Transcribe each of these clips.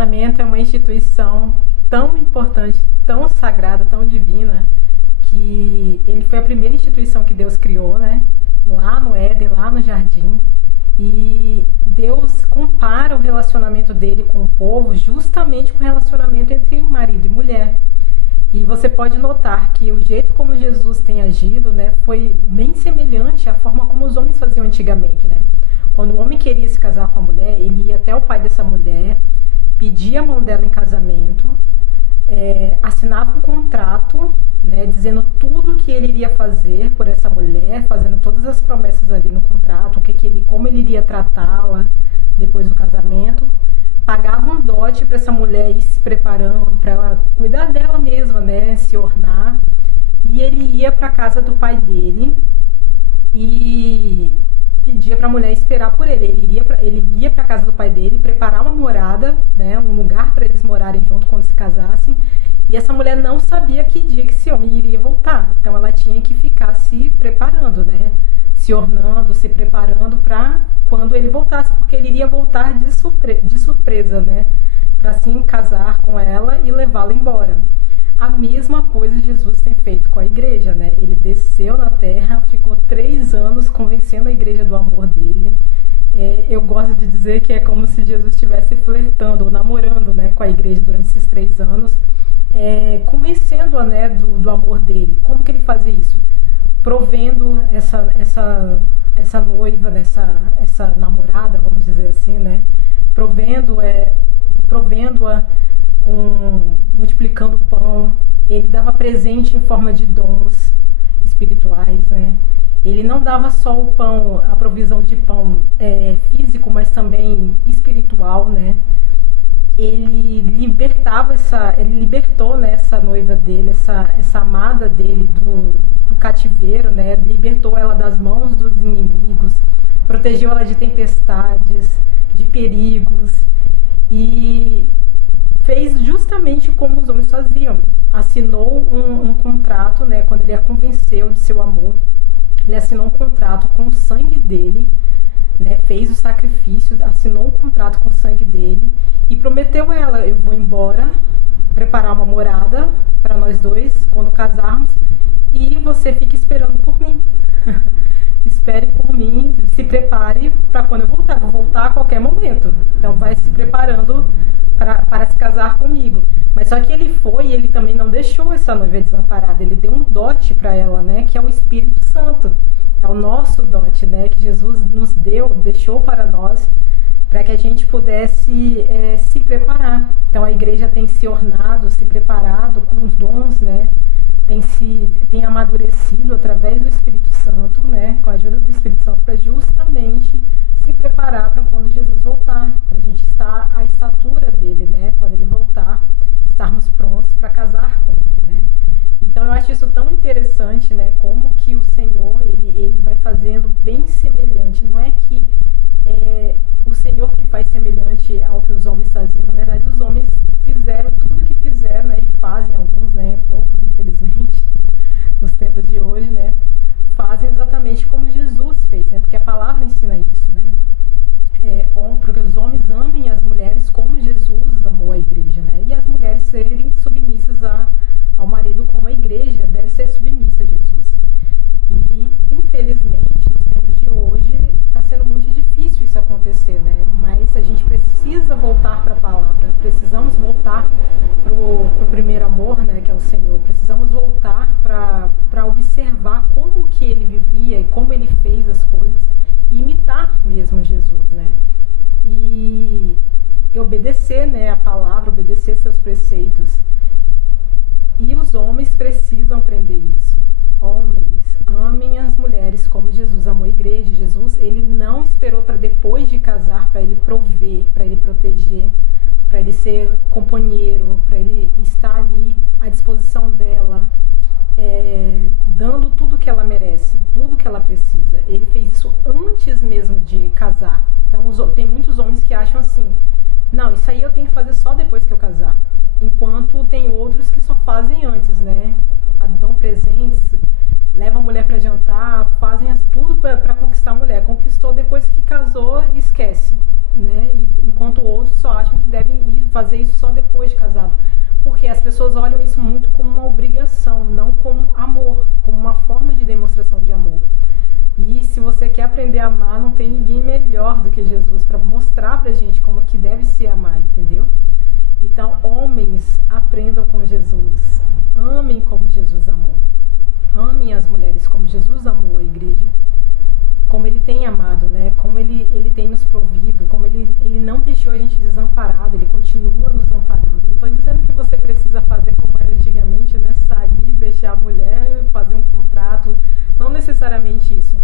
casamento é uma instituição tão importante, tão sagrada, tão divina, que ele foi a primeira instituição que Deus criou, né? Lá no Éden, lá no jardim. E Deus compara o relacionamento dele com o povo justamente com o relacionamento entre marido e mulher. E você pode notar que o jeito como Jesus tem agido, né, foi bem semelhante à forma como os homens faziam antigamente, né? Quando o homem queria se casar com a mulher, ele ia até o pai dessa mulher, pedia a mão dela em casamento, assinava um contrato, né, dizendo tudo que ele iria fazer por essa mulher, fazendo todas as promessas ali no contrato, como ele iria tratá-la depois do casamento. Pagava um dote para essa mulher ir se preparando, para ela cuidar dela mesma, né, se ornar. E ele ia para a casa do pai dele e pedia para a mulher esperar por ele. Ele ia para a casa do pai dele, preparar uma morada, né, um lugar para eles morarem junto quando se casassem. E essa mulher não sabia que dia que esse homem iria voltar. Então ela tinha que ficar se preparando, né, se ornando, se preparando para quando ele voltasse, porque ele iria voltar de surpresa, né, para assim casar com ela e levá-la embora. A mesma coisa Jesus tem feito com a igreja, né? Ele desceu na terra, ficou 3 anos convencendo a igreja do amor dele. Eu gosto de dizer que é como se Jesus estivesse flertando ou namorando, né, com a igreja durante esses 3 anos, convencendo-a, né, do amor dele. Como que ele fazia isso? Provendo essa noiva, essa namorada, vamos dizer assim, né? Provendo-a, multiplicando o pão. Ele dava presente em forma de dons espirituais, né? Ele não dava só o pão, a provisão de pão físico, mas também espiritual, né? Ele libertou, né, essa noiva dele, essa amada dele do cativeiro, né? Libertou ela das mãos dos inimigos, protegeu ela de tempestades, de perigos, e fez justamente como os homens faziam. Assinou um contrato, né, quando ele a convenceu de seu amor. Ele assinou um contrato com o sangue dele, né, fez os sacrifícios, assinou um contrato com o sangue dele e prometeu a ela: eu vou embora, preparar uma morada para nós dois quando casarmos, e você fique esperando por mim. Espere por mim, se prepare para quando eu voltar. Vou voltar a qualquer momento. Então vai se preparando para se casar comigo. Mas só que ele também não deixou essa noiva desamparada. Ele deu um dote para ela, né, que é o Espírito Santo. É o nosso dote, né, que Jesus nos deixou para nós, para que a gente pudesse se preparar. Então a igreja tem se ornado, se preparado com os dons, né, tem amadurecido através do Espírito Santo, né, com a ajuda do Espírito Santo, para justamente se preparar para quando Jesus voltar, para a gente estar à estatura dele, né, quando ele voltar, estarmos prontos para casar com ele, né. Então eu acho isso tão interessante, né, como que o Senhor, ele vai fazendo bem semelhante. Não é que o Senhor que faz semelhante ao que os homens faziam. Na verdade, os homens fizeram tudo o que fizeram, né, e fazem, alguns, né, poucos, infelizmente, nos tempos de hoje, né, fazem exatamente como Jesus fez, né, porque a palavra ensina isso, né, porque os homens amem as mulheres como Jesus amou a igreja, né, e as mulheres serem submissas ao marido como a igreja deve ser submissa a Jesus. E, infelizmente, nos tempos de hoje, está sendo muito difícil isso acontecer, né? Mas a gente precisa voltar para a palavra, precisamos voltar para o primeiro amor, né, que é o Senhor. Precisamos voltar para observar como que ele vivia e como ele fez as coisas, e imitar mesmo Jesus, né? E obedecer, né, a palavra, obedecer seus preceitos. E os homens precisam aprender isso. Homens, amem as mulheres como Jesus amou a igreja. Jesus, ele não esperou para depois de casar, para ele prover, para ele proteger, para ele ser companheiro, para ele estar ali à disposição dela, dando tudo que ela merece, tudo que ela precisa. Ele fez isso antes mesmo de casar. Então tem muitos homens que acham assim: não, isso aí eu tenho que fazer só depois que eu casar. Enquanto tem outros que só fazem antes, né? Dão presentes, levam a mulher para jantar, fazem tudo para conquistar a mulher. Conquistou depois que casou e esquece, né? E, enquanto outros só acham que devem ir fazer isso só depois de casado. Porque as pessoas olham isso muito como uma obrigação, não como amor, como uma forma de demonstração de amor. E se você quer aprender a amar, não tem ninguém melhor do que Jesus para mostrar pra gente como que deve se amar, entendeu? Então, homens, aprendam com Jesus. Amem como Jesus amou. Amem as mulheres como Jesus amou a igreja. Como ele tem amado, né? Como ele tem nos provido, como ele não deixou a gente desamparado, ele continua nos amparando. Não estou dizendo que você precisa fazer como era antigamente, né? Sair, deixar a mulher, fazer um contrato. Não necessariamente isso.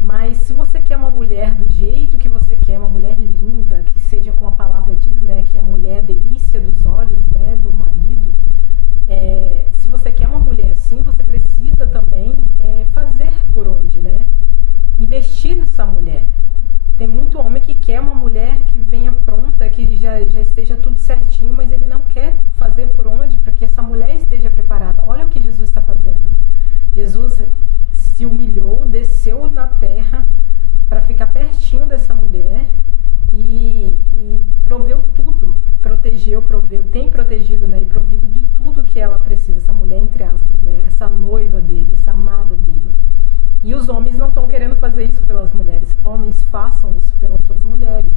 Mas se você quer uma mulher do jeito que você quer, uma mulher linda, que seja como a palavra diz, né? Que a mulher é a delícia dos olhos, né? Do marido. Se você quer uma mulher assim, você precisa também fazer por onde, né? Investir nessa mulher. Tem muito homem que quer uma mulher que venha pronta, que já esteja tudo certinho, mas ele não quer fazer por onde para que essa mulher esteja preparada. Olha o que Jesus está fazendo. Jesus se humilhou, desceu na terra para ficar pertinho dessa mulher e proveu tudo. Protegeu, proveu, tem protegido, né, e provido de tudo que ela precisa, essa mulher, entre aspas, né, essa noiva dele, essa amada dele. E os homens não estão querendo fazer isso pelas mulheres. Homens, façam isso pelas suas mulheres.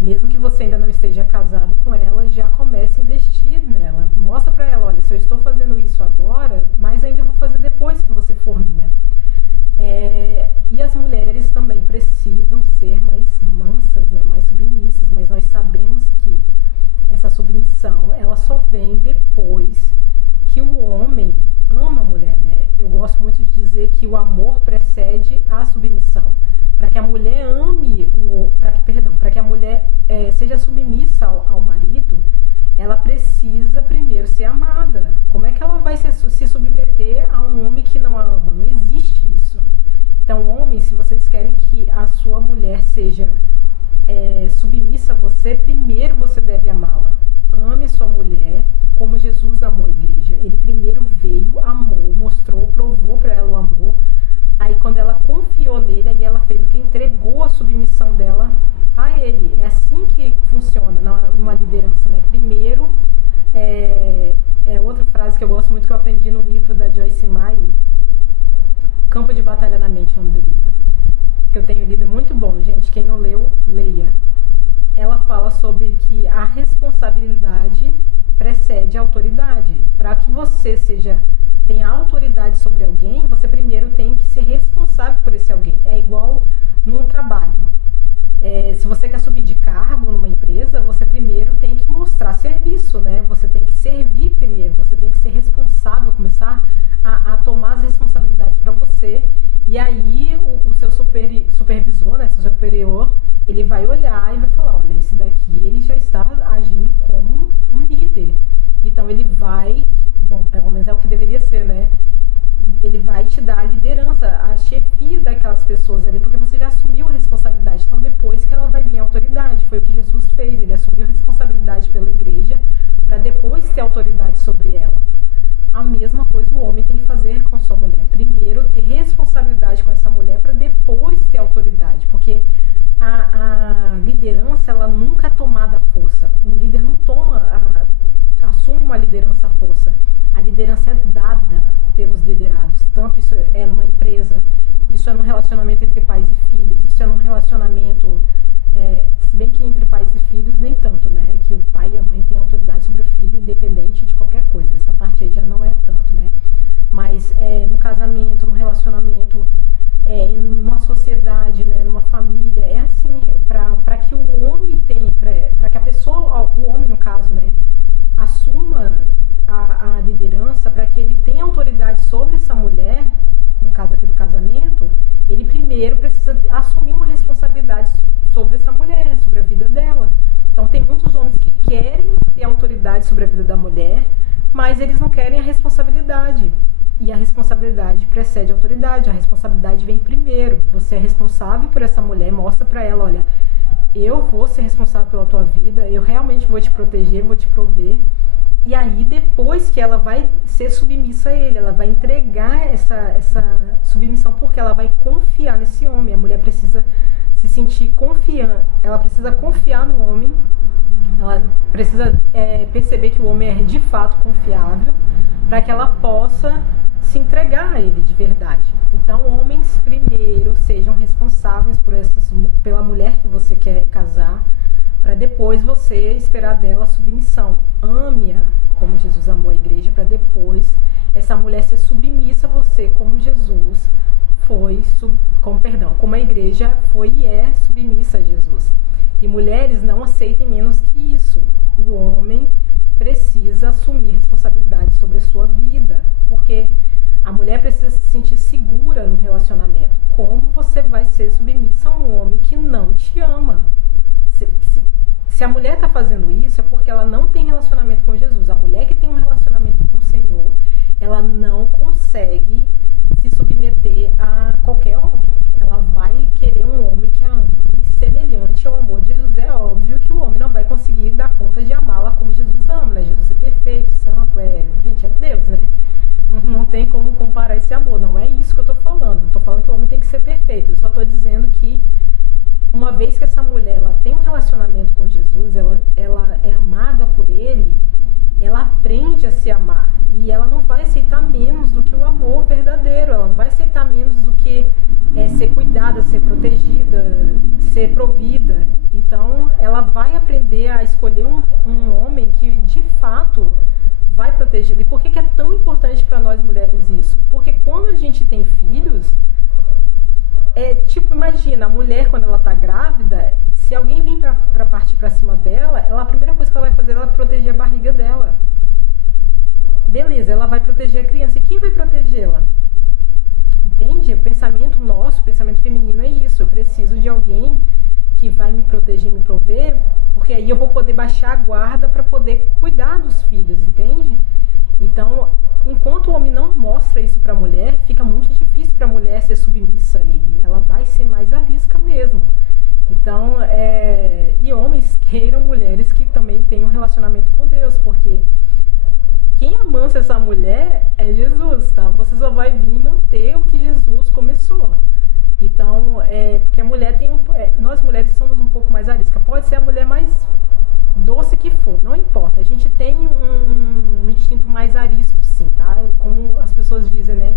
Mesmo que você ainda não esteja casado com ela, já comece a investir nela. Mostra pra ela, olha, se eu estou fazendo isso agora, mas ainda vou fazer depois que você for minha. E as mulheres também precisam ser mais mansas, né, mais submissas, mas nós sabemos que essa submissão, ela só vem depois que o homem ama a mulher, né? Eu gosto muito de dizer que o amor precede a submissão. Para que a mulher ame, para que a mulher seja submissa ao marido, ela precisa primeiro ser amada. Como é que ela vai se submeter a um homem que não a ama? Não existe isso. Então, homens, se vocês querem que a sua mulher seja submissa a você, primeiro você deve amá-la. Ame sua mulher como Jesus amou a igreja. Ele primeiro veio, amou, mostrou, provou para ela o amor. Aí quando ela confiou nele, aí ela fez o que? Entregou a submissão dela a ele. É assim que funciona numa liderança, né? Primeiro, outra frase que eu gosto muito, que eu aprendi no livro da Joyce Meyer, Campo de Batalha na Mente, o nome do livro, que eu tenho lido, muito bom, gente. Quem não leu, leia. Ela fala sobre que a responsabilidade precede a autoridade. Para que você tenha autoridade sobre alguém, você primeiro tem que ser responsável por esse alguém. É igual num trabalho. Se você quer subir de cargo numa empresa, você primeiro tem que mostrar serviço, né? Você tem que servir primeiro, você tem que ser responsável, começar a tomar as responsabilidades para você. E aí o seu supervisor, né, seu superior, ele vai olhar e vai falar, olha, esse daqui ele já está agindo como um líder. Então ele vai, bom, pelo menos é o que deveria ser, né? Ele vai te dar a liderança, a chefia daquelas pessoas ali, porque você já assumiu a responsabilidade. Então depois que ela vai vir a autoridade, foi o que Jesus fez, ele assumiu a responsabilidade pela igreja para depois ter autoridade sobre ela. A mesma coisa o homem tem que fazer com sua mulher. Primeiro ter responsabilidade com essa mulher para depois ter autoridade, porque a liderança, ela nunca é tomada à força. Um líder não assume uma liderança à força. A liderança é dada pelos liderados. Tanto isso é numa empresa, isso é num relacionamento entre pais e filhos, isso é num relacionamento, se bem que entre pais e filhos nem tanto, né? Que o pai e a mãe têm autoridade sobre o filho, independente de qualquer coisa. Essa parte aí já não é tanto, né? Mas no casamento, no relacionamento, numa sociedade, né, numa família, é assim, para que o homem para que a pessoa, o homem no caso, né, assuma a liderança, para que ele tenha autoridade sobre essa mulher, no caso aqui do casamento, ele primeiro precisa assumir uma responsabilidade sobre essa mulher, sobre a vida dela. Então tem muitos homens que querem ter autoridade sobre a vida da mulher, mas eles não querem a responsabilidade. E a responsabilidade precede a autoridade, a responsabilidade vem primeiro. Você é responsável por essa mulher, mostra pra ela, olha, eu vou ser responsável pela tua vida, eu realmente vou te proteger, vou te prover. E aí depois que ela vai ser submissa a ele, ela vai entregar essa submissão, porque ela vai confiar nesse homem. A mulher precisa se sentir confiante, ela precisa confiar no homem Ela precisa perceber que o homem é de fato confiável para que ela possa se entregar a ele de verdade. Então, homens primeiro sejam responsáveis pela mulher que você quer casar, para depois você esperar dela submissão. Ame-a como Jesus amou a igreja, para depois essa mulher ser submissa a você, como Jesus foi, como a igreja foi e é submissa a Jesus. E mulheres, não aceitem menos que isso. O homem precisa assumir responsabilidade sobre a sua vida, porque a mulher precisa se sentir segura no relacionamento. Como você vai ser submissa a um homem que não te ama? Se a mulher está fazendo isso, é porque ela não tem relacionamento com Jesus. A mulher que tem um relacionamento com o Senhor, ela não consegue se submeter a qualquer homem. Ela vai querer um homem que a ame semelhante ao amor de Jesus. É óbvio que o homem não vai conseguir dar conta de amá-la como Jesus ama, né? Jesus é perfeito, santo, gente, é Deus, né? Não tem como comparar esse amor. Não é isso que eu estou falando. Não estou falando que o homem tem que ser perfeito. Eu só estou dizendo que uma vez que essa mulher ela tem um relacionamento com Jesus, ela é amada por ele, ela aprende a se amar. E ela não vai aceitar menos do que o amor verdadeiro. Ela não vai aceitar menos do que ser cuidada, ser protegida, ser provida. Então, ela vai aprender a escolher um homem que, de fato, vai protegê-la. E por que é tão importante para nós mulheres isso? Porque quando a gente tem filhos, imagina, a mulher quando ela está grávida, se alguém vir para partir para cima dela, a primeira coisa que ela vai fazer é proteger a barriga dela. Beleza, ela vai proteger a criança. E quem vai protegê-la? Entende? O pensamento nosso, o pensamento feminino é isso. Eu preciso de alguém que vai me proteger, me prover, porque aí eu vou poder baixar a guarda para poder cuidar dos filhos, entende? Então, enquanto o homem não mostra isso para a mulher, fica muito difícil para a mulher ser submissa a ele. Ela vai ser mais arisca mesmo. Então, e homens queiram mulheres que também tenham um relacionamento com Deus, porque quem amansa essa mulher é Jesus, tá? Você só vai vir manter o que Jesus começou. Então, porque a mulher tem nós mulheres somos um pouco mais arisca. Pode ser a mulher mais doce que for, não importa. A gente tem um instinto mais arisco, sim, tá? Como as pessoas dizem, né?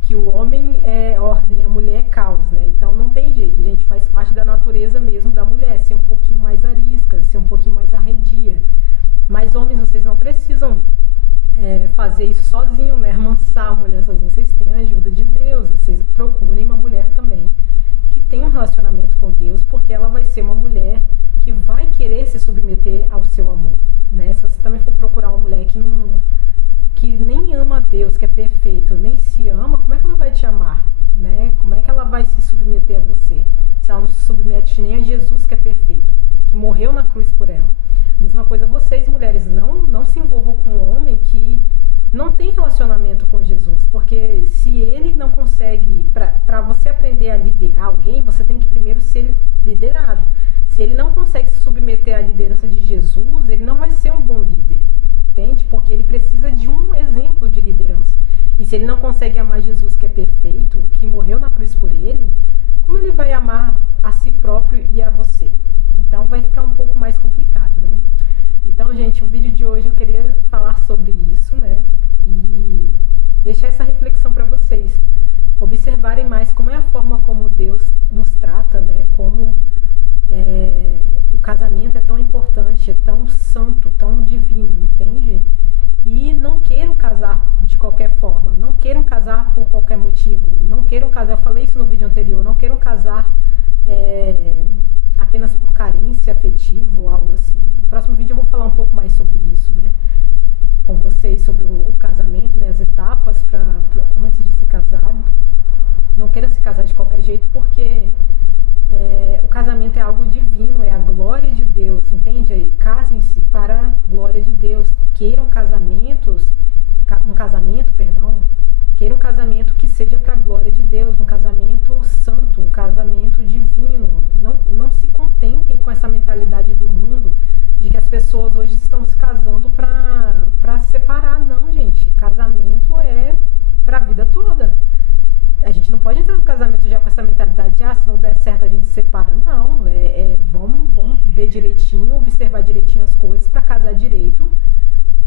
Que o homem é ordem, a mulher é caos, né? Então não tem jeito, gente. Faz parte da natureza mesmo da mulher ser um pouquinho mais arisca, ser um pouquinho mais arredia. Mas homens, vocês não precisam fazer isso sozinho, né? Amansar a mulher sozinho. Vocês têm a ajuda de Deus. Vocês procurem uma mulher também que tem um relacionamento com Deus, porque ela vai ser uma mulher que vai querer se submeter ao seu amor, né? Se você também for procurar uma mulher que nem ama a Deus, que é perfeito, nem se ama, como é que ela vai te amar, né? Como é que ela vai se submeter a você? Se ela não se submete nem a Jesus, que é perfeito, que morreu na cruz por ela. A mesma coisa, vocês mulheres, não se envolvam com um homem que não tem relacionamento com Jesus, porque se ele não consegue, para você aprender a liderar alguém, você tem que primeiro ser liderado. Se ele não consegue se submeter à liderança de Jesus, ele não vai ser um bom líder, entende? Porque ele precisa de um exemplo de liderança. E se ele não consegue amar Jesus, que é perfeito, que morreu na cruz por ele, como ele vai amar a si próprio e a você? Então vai ficar um pouco mais complicado, né? Então, gente, o vídeo de hoje eu queria falar sobre isso, né? E deixar essa reflexão para vocês. Observarem mais como é a forma como Deus nos trata, né? Como o casamento é tão importante, é tão santo, tão divino, entende? E não queiram casar de qualquer forma, não queiram casar por qualquer motivo, não queiram casar, eu falei isso no vídeo anterior, não queiram casar apenas por carência afetiva ou algo assim. No próximo vídeo eu vou falar um pouco mais sobre isso, né? Com vocês, sobre o casamento, né? As etapas antes de se casar. Não queiram se casar de qualquer jeito, porque o casamento é algo divino, é a glória de Deus, entende? Casem-se para a glória de Deus. Queiram um casamento, queiram um casamento que seja para a glória de Deus, um casamento santo, um casamento divino. Não se contentem com essa mentalidade do mundo de que as pessoas hoje estão se casando para separar. Não, gente. Casamento é para a vida toda. A gente não pode entrar no casamento já com essa mentalidade de se não der certo a gente se separa. Não, vamos ver direitinho, observar observar direitinho as coisas para casar direito,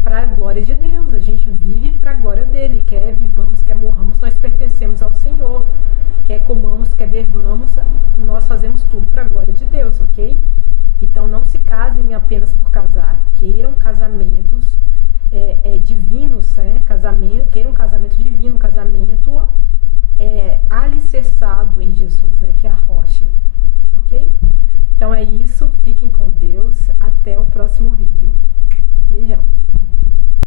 para a glória de Deus. A gente vive para a glória dele. Quer vivamos, quer morramos, nós pertencemos ao Senhor. Quer comamos, quer bebamos, nós fazemos tudo para a glória de Deus, ok? Então não se casem apenas por casar. Queiram casamentos divinos, queiram um casamento divino, um casamento alicerçado em Jesus, né? Que é a rocha, ok? Então é isso, fiquem com Deus, até o próximo vídeo.